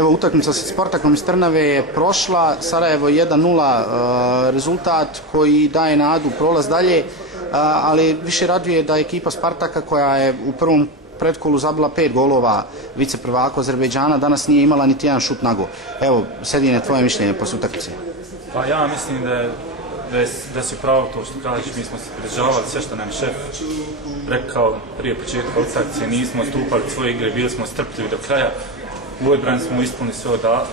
Evo, utakmica sa Spartakom iz Trnave je prošla, Sarajevo 1-0 rezultat koji daje nadu prolaz dalje, ali više raduje da ekipa Spartaka koja je u prvom pretkolu zabila 5 golova viceprvaka Azerbejdžana danas nije imala niti jedan šut na gol. Evo, Sedine, tvoje mišljenje posle utakmice? Pa ja mislim da si pravo to što kažeš, mi smo se pridržavali sve što nam je šef rekao prije početka utakmice, nismo stupali svoje igre, bili smo strpljivi do kraja. U odbrani smo ispunili sve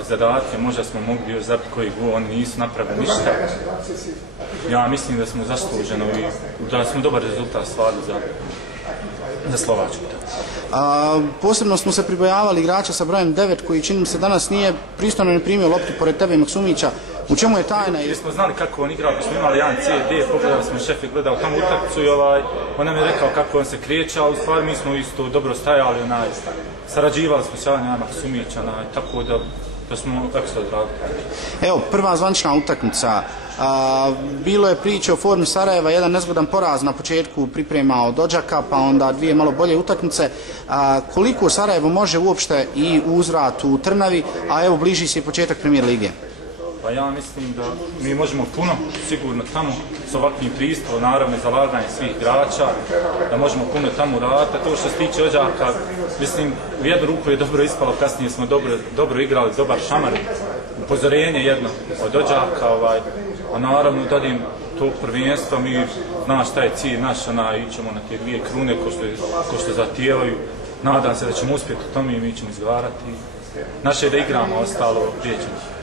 zadatke, možda smo mogli još zabiti koji gol, oni nisu napravili ništa. Ja mislim da smo zasluženo i da smo dobar rezultat stvarili za Slovačku. Posebno smo se pribojavali igrača sa brojem 9 koji čini mi se danas nije pristojno ne primio loptu pored tebe Maksumića. U čemu je tajna? Mi smo znali kako on igra, smo imali jedan CD, pogledali smo šef i gledao tamo utakmicu i on nam je rekao kako on se kreće, ali u stvari mi smo isto dobro stajali, sarađivali smo sa Maksumića, tako da smo ekstra odradili. Evo, prva zvanična utakmica. Bilo je priče o formi Sarajeva, jedan nezgodan poraz na početku priprema od Odžaka, pa onda dvije malo bolje utakmice. Koliko Sarajevo može uopšte i uzvrat u Trnavi, a evo bliži se i početak Premijer lige? Pa ja mislim da mi možemo puno sigurno tamo s ovakvim pristupom, naravno i zalaganje svih igrača, da možemo puno tamo raditi. To što se tiče Odžaka, mislim, u jednu ruku je dobro ispalo, kasnije smo dobro igrali, dobar šamar, upozorenje jedno od Odžaka, a naravno dadim to prvenstvo, mi znaš šta je cilj naš, ićemo na te dvije krune ko što zahtijevaju. Nadam se da ćemo uspjeti u tome i mi ćemo izgarati. Naše je da igramo, ostalo prijeđeno.